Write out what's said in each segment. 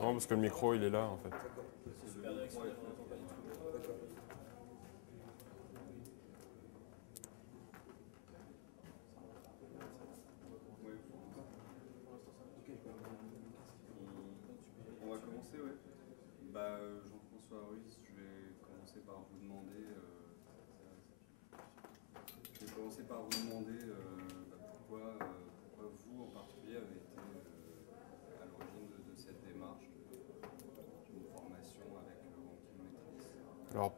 Non, parce que le micro, il est là, en fait. On va commencer, oui. Jean-François Ruiz, je vais commencer par vous demander, pourquoi vous en particulier avez été à l'origine de cette démarche d'une formation avec Ranking Metrics. Alors,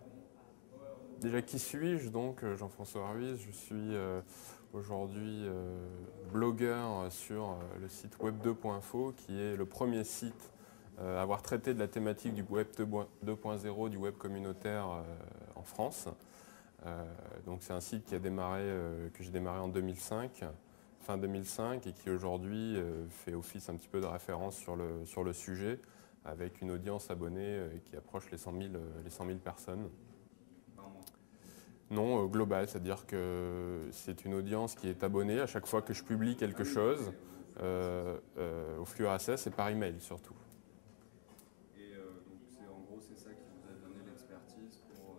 déjà, qui suis-je donc? Jean-François Ruiz, je suis aujourd'hui blogueur sur le site web2.info, qui est le premier site à avoir traité de la thématique du web 2.0, du web communautaire en France. Donc c'est un site qui a démarré, que j'ai démarré en 2005, fin 2005, et qui aujourd'hui fait office un petit peu de référence sur le sujet, avec une audience abonnée qui approche les 100 000 personnes. Non, global, c'est-à-dire que c'est une audience qui est abonnée à chaque fois que je publie quelque chose, au flux RSS et par email surtout. Et donc c'est ça qui vous a donné l'expertise pour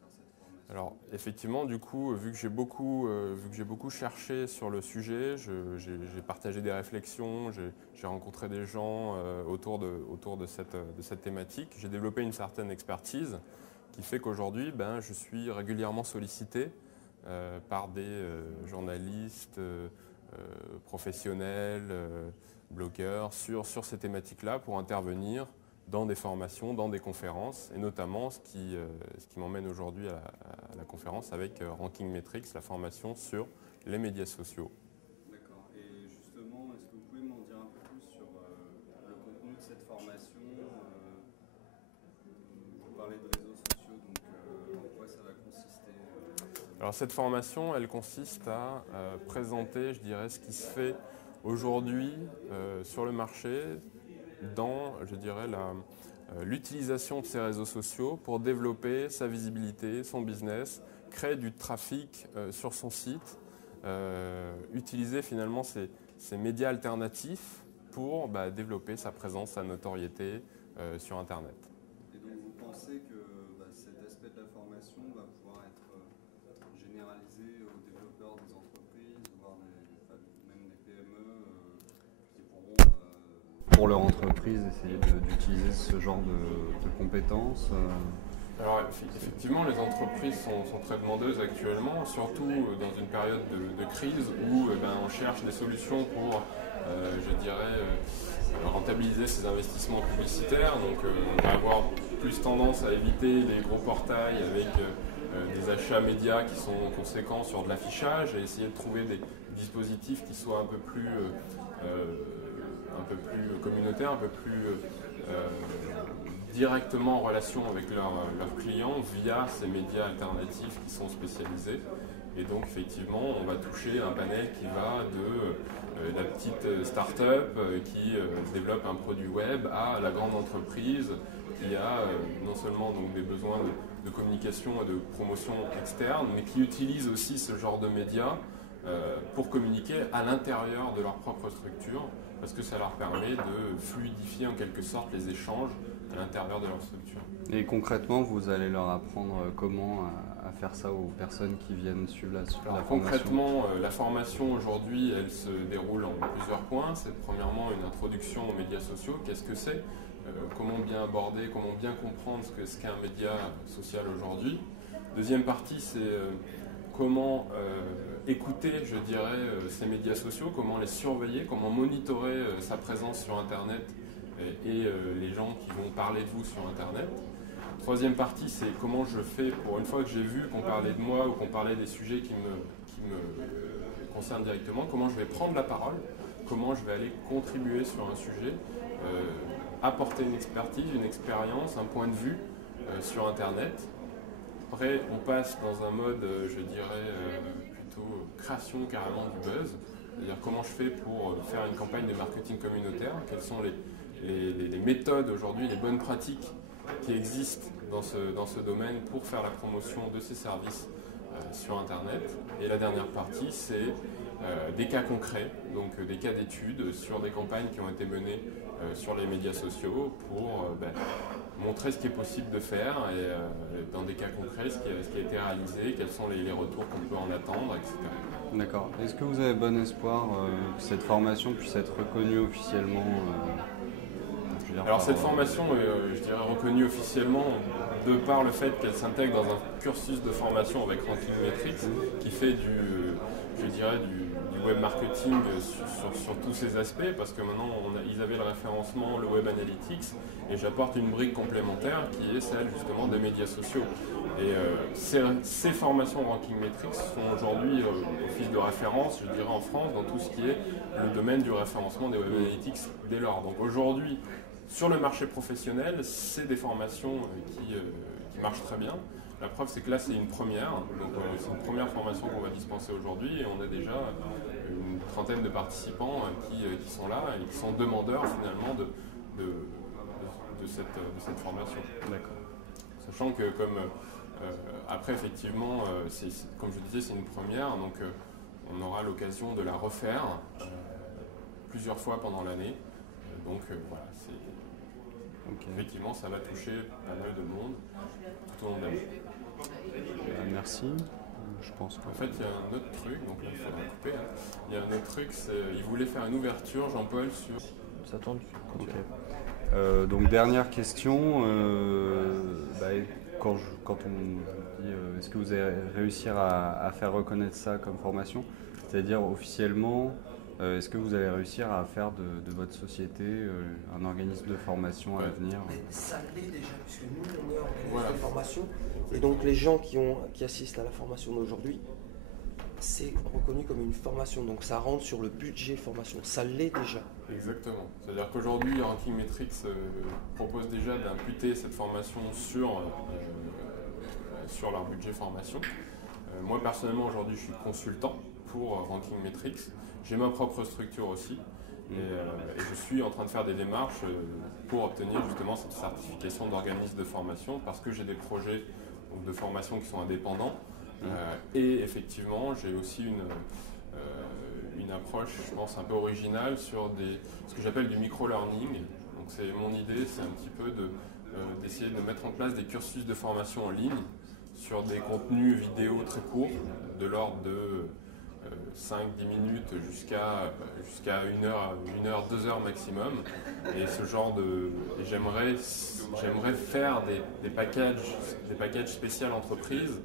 faire cette formation? Alors effectivement, du coup, vu que j'ai beaucoup cherché sur le sujet, j'ai partagé des réflexions, j'ai rencontré des gens autour de cette thématique, j'ai développé une certaine expertise qui fait qu'aujourd'hui, je suis régulièrement sollicité par des journalistes, professionnels, blogueurs sur ces thématiques-là pour intervenir dans des formations, dans des conférences, et notamment ce qui m'emmène aujourd'hui à la conférence avec Ranking Metrics, la formation sur les médias sociaux. D'accord. Et justement, est-ce que vous pouvez m'en dire un peu plus sur le contenu de cette formation? Vous parlez de réseaux sociaux, donc en quoi ça va consister? Alors cette formation, elle consiste à présenter, je dirais, ce qui se fait aujourd'hui sur le marché dans, je dirais, l'utilisation de ces réseaux sociaux pour développer sa visibilité, son business, créer du trafic sur son site, utiliser finalement ces médias alternatifs pour développer sa présence, sa notoriété sur Internet. Et donc vous pensez que cet aspect de la formation va pouvoir être généralisé aux développeurs des entreprises, voire même des PME qui pourront, pour leur entreprise, essayer d'utiliser ce genre de compétences? Alors effectivement, les entreprises sont très demandeuses actuellement, surtout dans une période de crise où on cherche des solutions pour, je dirais, rentabiliser ses investissements publicitaires. Donc on va avoir plus tendance à éviter les gros portails avec des achats médias qui sont conséquents sur de l'affichage et essayer de trouver des dispositifs qui soient un peu plus communautaires, un peu plus directement en relation avec leurs clients via ces médias alternatifs qui sont spécialisés. Et donc effectivement, on va toucher un panel qui va de la petite start-up qui développe un produit web à la grande entreprise qui a non seulement donc, des besoins de communication et de promotion externe, mais qui utilise aussi ce genre de médias pour communiquer à l'intérieur de leur propre structure, parce que ça leur permet de fluidifier en quelque sorte les échanges à l'intérieur de leur structure. Et concrètement, vous allez leur apprendre comment à faire ça aux personnes qui viennent suivre la formation? Concrètement, la formation aujourd'hui, elle se déroule en plusieurs points. C'est premièrement une introduction aux médias sociaux. Qu'est-ce que c'est? Comment bien aborder, comment bien comprendre ce qu'est un média social aujourd'hui. Deuxième partie, c'est comment écouter, je dirais, ces médias sociaux, comment les surveiller, comment monitorer sa présence sur Internet et les gens qui vont parler de vous sur Internet. Troisième partie, c'est comment je fais pour, une fois que j'ai vu qu'on parlait de moi ou qu'on parlait des sujets qui me concernent directement, comment je vais prendre la parole, comment je vais aller contribuer sur un sujet, apporter une expertise, une expérience, un point de vue sur Internet. Après, on passe dans un mode, je dirais, plutôt création carrément du buzz, c'est-à-dire comment je fais pour faire une campagne de marketing communautaire, quelles sont les méthodes aujourd'hui, les bonnes pratiques qui existent dans ce domaine pour faire la promotion de ces services sur Internet. Et la dernière partie, c'est des cas concrets, donc des cas d'études sur des campagnes qui ont été menées sur les médias sociaux pour montrer ce qui est possible de faire et dans des cas concrets, ce qui a été réalisé, quels sont les retours qu'on peut en attendre, etc. D'accord. Est-ce que vous avez bon espoir que cette formation puisse être reconnue officiellement Alors cette formation est, je dirais, reconnue officiellement de par le fait qu'elle s'intègre dans un cursus de formation avec Ranking Metrics qui fait du web marketing sur tous ces aspects, parce que maintenant ils avaient le référencement, le web analytics, et j'apporte une brique complémentaire qui est celle justement des médias sociaux. Et ces formations Ranking Metrics sont aujourd'hui office de référence, je dirais, en France dans tout ce qui est le domaine du référencement des web analytics dès lors. Donc aujourd'hui, sur le marché professionnel, c'est des formations qui marchent très bien. La preuve, c'est que là, c'est une première. Donc, c'est une première formation qu'on va dispenser aujourd'hui et on a déjà une trentaine de participants qui sont là et qui sont demandeurs finalement de cette formation. D'accord. Sachant que après, effectivement, comme je disais, c'est une première, donc on aura l'occasion de la refaire plusieurs fois pendant l'année. Donc voilà, Okay. Effectivement, ça va toucher pas mal de monde tout au long de l'année. Merci. Je pense que... En fait, il y a un autre truc, donc là, il faudra couper. Il y a un autre truc, il voulait faire une ouverture, Jean-Paul, sur... Ça tourne. Okay. Donc dernière question, quand on dit est-ce que vous allez réussir à faire reconnaître ça comme formation, c'est-à-dire officiellement, est-ce que vous allez réussir à faire de votre société un organisme de formation à l'avenir? Ça l'est déjà, puisque nous on est organisme de formation, et donc les gens qui assistent à la formation d'aujourd'hui, c'est reconnu comme une formation, donc ça rentre sur le budget formation, ça l'est déjà. Exactement. C'est-à-dire qu'aujourd'hui, Ranking Metrics propose déjà d'imputer cette formation sur leur budget formation. Moi, personnellement, aujourd'hui, je suis consultant pour Ranking Metrics. J'ai ma propre structure aussi. Et je suis en train de faire des démarches pour obtenir justement cette certification d'organisme de formation parce que j'ai des projets de formation qui sont indépendants. Et effectivement, j'ai aussi une approche, je pense, un peu originale sur ce que j'appelle du micro-learning. Donc c'est mon idée, c'est un petit peu d'essayer de mettre en place des cursus de formation en ligne sur des contenus vidéo très courts, de l'ordre de 5-10 minutes jusqu'à 1 heure, 2 heures maximum. Et j'aimerais faire des packages spéciaux entreprises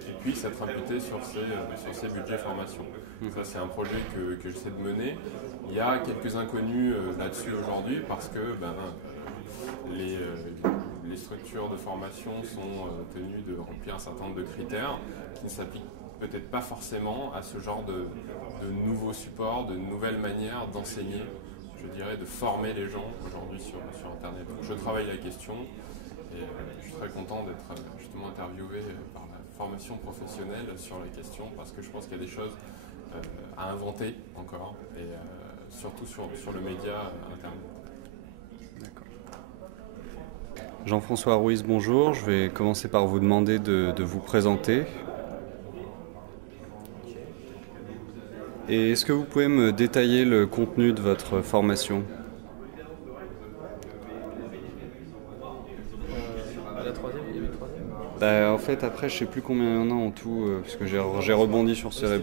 qui puissent être imputés sur ces budgets formation. Ça, c'est un projet que j'essaie de mener. Il y a quelques inconnus là-dessus aujourd'hui parce que les structures de formation sont tenues de remplir un certain nombre de critères qui ne s'appliquent peut-être pas forcément à ce genre de nouveaux supports, de nouvelles manières d'enseigner, je dirais, de former les gens aujourd'hui sur Internet. Donc, je travaille la question et je suis très content d'être justement interviewé par la formation professionnelle sur la question parce que je pense qu'il y a des choses à inventer encore et surtout sur le média Internet. D'accord. Jean-François Ruiz, bonjour. Je vais commencer par vous demander de vous présenter. Et est-ce que vous pouvez me détailler le contenu de votre formation ? La troisième, il y avait le troisième ? En fait, après, je ne sais plus combien il y en a en tout, parce que j'ai rebondi sur ces réponses.